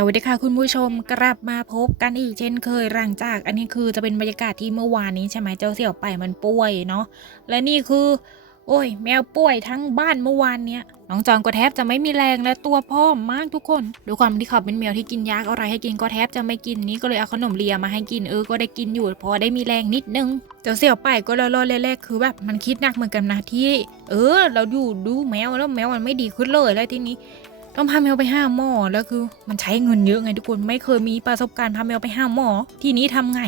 สวัสดีค่ะคุณผู้ชมกลับมาพบกันอีกเช่นเคยหลังจาก อันนี้คือจะเป็นบรรยากาศที่เมื่อวานนี้ใช่ไหมเจ้าเสี่ยวไปมันป่วยเนาะและนี่คือ โอ้ย แมวป่วยทั้งบ้านเมื่อวานเนี้ยน้องจอนก็แทบจะไม่มีแรงและตัวพร้อมมากทุกคนด้วยความที่เขาเป็นแมวที่กินยากอะไรให้กินก็แทบจะไม่กินนี้ก็เลยเอาขนมเลียมาให้กินเออก็ได้กินอยู่พอได้มีแรงนิดนึงเจ้าเสี่ยวไปก็รอๆแรกๆคือแบบมันคิดหนักเหมือนกันนะที่ เออ เราอยู่ดูแมวแล้วแมวมันไม่ดีขึ้นเลยแล้วทีนี้ ต้องพาแมวไปห้าหมอแล้วคือมันใช้เงินเยอะไงทุกคนไม่เคยมีประสบการณ์พาแมวไปห้าหมอ ทีนี้ทำไง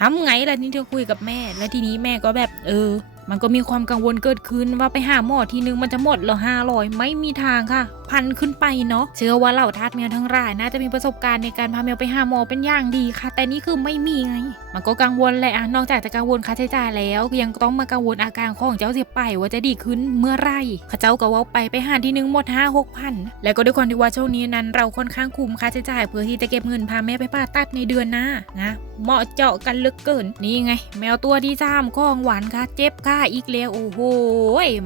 ทำไงล่ะนี่เธอคุยกับแม่ และทีนี้แม่ก็แบบเออ มันก็มีความกังวลเกิดขึ้นว่าไปหาหมอทีนึงมันจะหมดเหรอห้าร้อยไม่มีทางค่ะพันขึ้นไปเนาะเชื่อว่าเหล่าทาสแมวทั้งรายน่าจะมีประสบการณ์ในการพาแมวไปหาหมอเป็นอย่างดีค่ะ แต่นี่คือไม่มีไง มันก็กังวลแหละนอกจากจะกังวลค่าใช้จ่ายแล้ว ยังต้องมากังวลอาการของเจ้าเสียไปว่าจะดีขึ้นเมื่อไรข้าเจ้าก็ว่าไปไปหาที่นึงหมดห้าหกพันแล้วก็ด้วยความที่ว่าช่วงนี้นั้น เราค่อนข้างคุมค่าใช้จ่ายเพื่อที่จะเก็บเงินพาแม่ไปผ่าตัดในเดือนหน้านะเหมาะเจาะกันลึกเกินนี่ไง แมวตัวที่สามของหวานค่ะ เจ็บค่ะอีกแล้วโอ้โห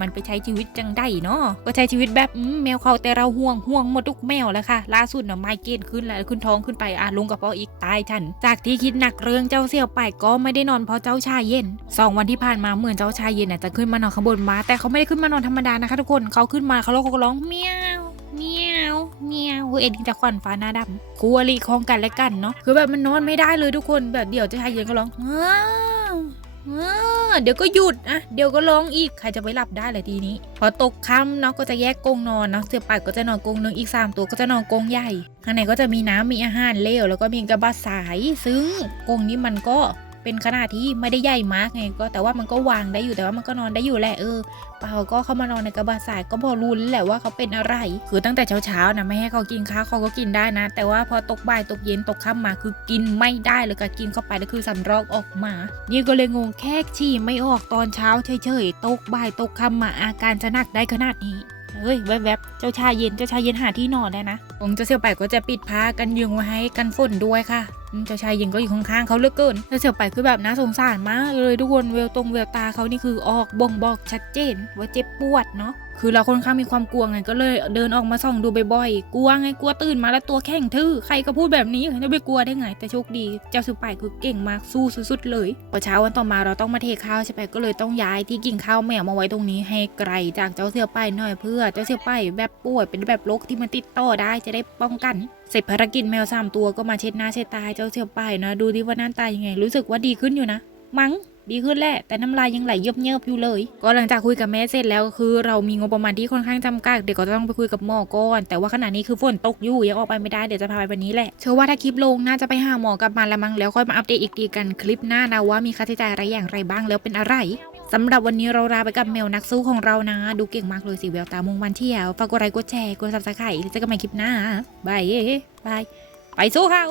มันไปใช้ชีวิตจังได้เนาะก็ใช้ชีวิตแบบแมวเขาแต่เราห่วงห่วงหมดทุกแมวแล้วค่ะ ล่าสุดเนาะไมเกรนขึ้นแล้วขึ้นท้องขึ้นไปอะลงกระเพาะอีกตายทัน จากที่คิดหนักเรื่องเจ้าเสี่ยวไปก็ไม่ได้นอนเพราะเจ้าชายเย็นสองวันที่ผ่านมาเหมือนเจ้าชายเย็นน่ะจะขึ้นมานอนข้างบนม้าแต่เขาไม่ได้ขึ้นมานอนธรรมดานะคะทุกคนเขาขึ้นมาเขาร้องเขาก็ร้องเมียวเมียวเมียวเอ็นที่จะขวัญฟ้าหน้าดำคู่อริของกันและกันเนาะคือแบบมันนอนไม่ได้เลยทุกคนแบบเดี๋ยวเจ้าชายเย็นก็ร้องอ้าวอ้าว เดี๋ยวก็หยุดอะเดี๋ยวก็ร้องอีกใครจะไปหลับได้เลยทีนี้ พอตกค่ำเนาะก็จะแยกกงนอนเนาะเสือป่าก็จะนอนกงหนึงอีกสามตัวก็จะนอนกงใหญ่ข้างในก็จะมีน้ำมีอาหารเลวแล้วก็มีกระบะสาย ซึ่งกงนี้มันก็ เป็นขนาดที่ไม่ได้ใหญ่มากไงก็แต่ว่ามันก็วางได้อยู่แต่ว่ามันก็นอนได้อยู่แหละเออเปาก็เข้ามานอนในกระบะสายก็พอรู้แล้วแหละว่าเขาเป็นอะไร คือตั้งแต่เช้าๆนะไม่ให้เขากินข้าวเขาก็กินได้นะ แต่ว่าพอตกบ่ายตกเย็นตกค่ำมาคือกินไม่ได้เลยก็กินเข้าไปแล้วคือสำรอกออกมา นี่ก็เลยงงแค่ฉี่ไม่ออกตอนเช้าเฉยๆตกบ่ายตกค่ำมาอาการจะหนักได้ขนาดนี้เฮ้ยแวบๆ เจ้าชายเย็น เจ้าชายเย็นหาที่นอนได้นะองค์เจ้าเสี่ยวไปก็จะปิดผ้ากันยุงไว้ให้กันฝนด้วยค่ะ เจ้าชายเย็นก็อยู่ข้างๆเขาเลือกเกินเจ้าเสี่ยวไปคือแบบน่าสงสารมากเลยทุกคนเวลตรงเวลตาเขานี่คือออกบ่งบอกชัดเจน ว่าเจ็บปวดเนาะคือเราค่อนข้างมีความกลัวไงก็เลยเดินออกมาส่องดูบ่อยๆ กลัวไงกลัวตื่นมาแล้วตัวแข็งทื่อใครก็พูดแบบนี้จะไปกลัวได้ไง แต่โชคดี เจ้าเสี่ยวไปคือเก่งมากสู้สุดๆเลยพอเช้าวันต่อมาเราต้องมาเทข้าวใช่ไหมก็เลยต้องย้ายที่กินข้าวแมวมาไว้ตรงนี้ให้ไกลจากเจ้าเสี่ยวไปหน่อยเพื่อเจ้าเสี่ยวไปแบบป่วยเป็นแบบโรคที่มันติดต่อได้จะได้ป้องกัน เสร็จภารกิจแมวสามตัวก็มาเช็ดหน้าเช็ดตาเจ้าเสี่ยวไปนะ ดูดิว่าหน้าตายังไง รู้สึกว่าดีขึ้นอยู่นะ มั้งดีขึ้นแหละ แต่น้ำลายยังไหลเยิบเยิบอยู่เลย ก็หลังจากคุยกับแม่เสร็จแล้วคือ เรามีงบประมาณที่ค่อนข้างจำกัด เดี๋ยวก็ต้องไปคุยกับหมอก่อน แต่ว่าขณะนี้คือฝนตกอยู่ยังออกไปไม่ได้ เดี๋ยวจะพาไปวันนี้แหละ เชื่อว่าถ้าคลิปลงน่าจะไปหาหมอกลับมาแล้วมั้งแล้วค่อยมาอัปเดตอีกทีกันคลิปหน้านะว่ามีค่าใช้จ่ายอะไรอย่างไรบ้างแล้วเป็นอะไรสำหรับวันนี้เราลาไปกับแมวนักสู้ของเรานะ ดูเก่งมากเลยสิแววตามุงมันเที่ยวฝากกดไลค์กดแชร์กดซับสไครต์เจอกันใหม่คลิปหน้าบายบายไปสู้เขา